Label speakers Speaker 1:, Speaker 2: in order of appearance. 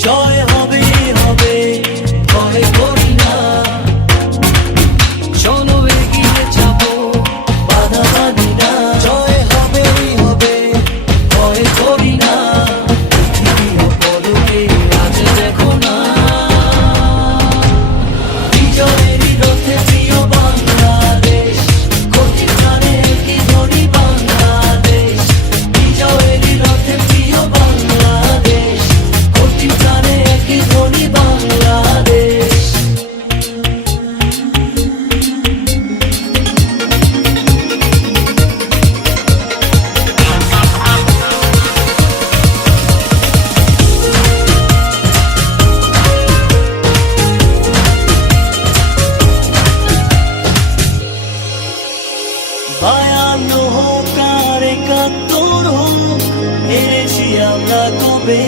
Speaker 1: Chore বায়ান্ন হোক আর একাত্তর হোক হেরেছি আমরা কবে